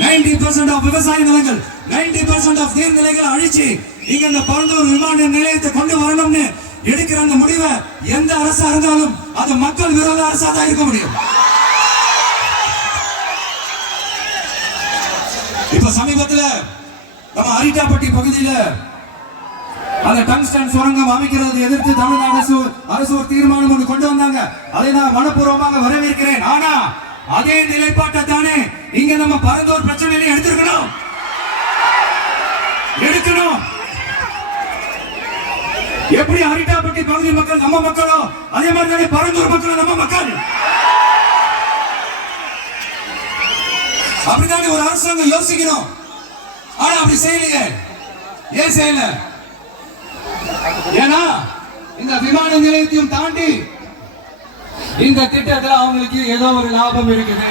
90% of விவசாய நிலங்கள் 90% of நீர்நிலைகளை அழிச்சு இங்க இந்த பரந்தூர் விமான நிலையத்தை கொண்டு வரணும்னு எடுக்கிற அந்த முடிவை எந்த அரசா இருந்தாலும் அது மக்கள் விரோத அரசா தான் இருக்க முடியும். இப்ப சமீபத்தில் நம்ம அரிட்டாப்பட்டி பகுதியில அந்த டங்ஸ்டன் சுரங்கம் அமைக்கிறது எதிர்த்து தமிழ்நாடு அரசு ஒரு தீர்மானம் ஒன்று கொண்டு வந்தாங்க. அதை நான் மனப்பூர்வமாக வரவேற்கிறேன். ஆனா அதே நிலைப்பாட்டை தானே இங்க நம்ம பரந்தூர் பிரச்சனையில எடுக்கணும். எப்படி அரிட்டாப்பட்டி பகுதி மக்கள் நம்ம மக்களோ அதே மாதிரி தானே பரந்தூர் மக்கள் நம்ம மக்கள். அப்படித்தானே ஒரு அரசாங்கம் யோசிக்கணும். ஆனா அப்படி செய்யலையே. ஏன் செய்யல? ஏன்னா இந்த விமான நிலையத்தையும் தாண்டி இந்த திட்டத்தில் அவங்களுக்கு ஏதோ ஒரு லாபம் இருக்குது.